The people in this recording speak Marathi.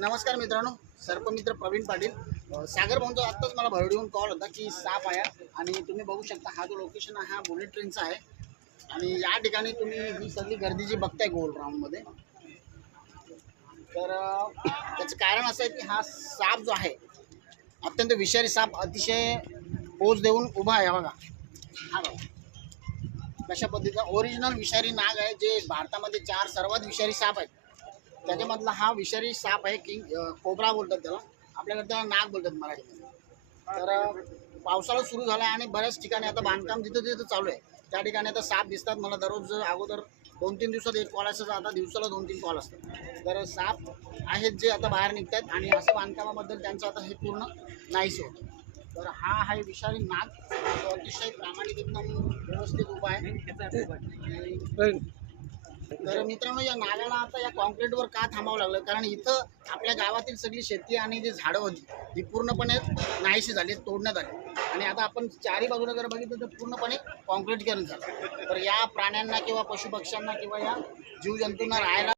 नमस्कार मित्रांनो, सर्पमित्र प्रवीण पाटील. सागर भाऊंचा आत्ताच मला भरडीहून कॉल होता की साप आहे आणि तुम्ही बघू शकता हा जो लोकेशन आहे हा बुलेट ट्रेनचा आहे आणि या ठिकाणी तुम्ही ही सगळी गर्दी जी बघताय गोल राऊंडमध्ये, तर त्याचं कारण असं आहे की हा साप जो आहे अत्यंत विषारी साप अतिशय पोच देऊन उभा आहे. बघा हा बघा कशा पद्धतीचा ओरिजिनल विषारी नाग आहे, जे भारतामध्ये 4 सर्वात विषारी साप आहेत त्याच्यामधला हा विषारी साप आहे. कोबरा बोलतात त्याला, आपल्याकडे त्याला नाग बोलतात मराठीमध्ये. तर पावसाळा सुरू झाला आणि बऱ्याच ठिकाणी आता बांधकाम जिथं तिथं चालू आहे त्या ठिकाणी आता साप दिसतात मला दररोज. अगोदर 2-3 दिवसात एक कॉल असायचा, आता दिवसाला 2-3 कॉल असतात. तर साप आहेत जे आता बाहेर निघतात आणि असं बांधकामाबद्दल त्यांचं आता हे पूर्ण नाहीसे होतं. तर हा आहे विषारी नाग, तो अतिशय प्रामाणिक एकदम व्यवस्थित उभा आहे. तर मित्रांनो, या नाल्याला आता या कॉन्क्रीटवर का थांबावं लागलं, कारण इथं आपल्या गावातील सगळी शेती आणि जी झाडं होती ती पूर्णपणे नाहीशी झाली, तोडण्यात आली आणि आता आपण चारी बाजूला जर बघितलं तर पूर्णपणे कॉन्क्रीटीकरण झालं. तर या प्राण्यांना किंवा पशुपक्ष्यांना किंवा या जीवजंतूंना राहायला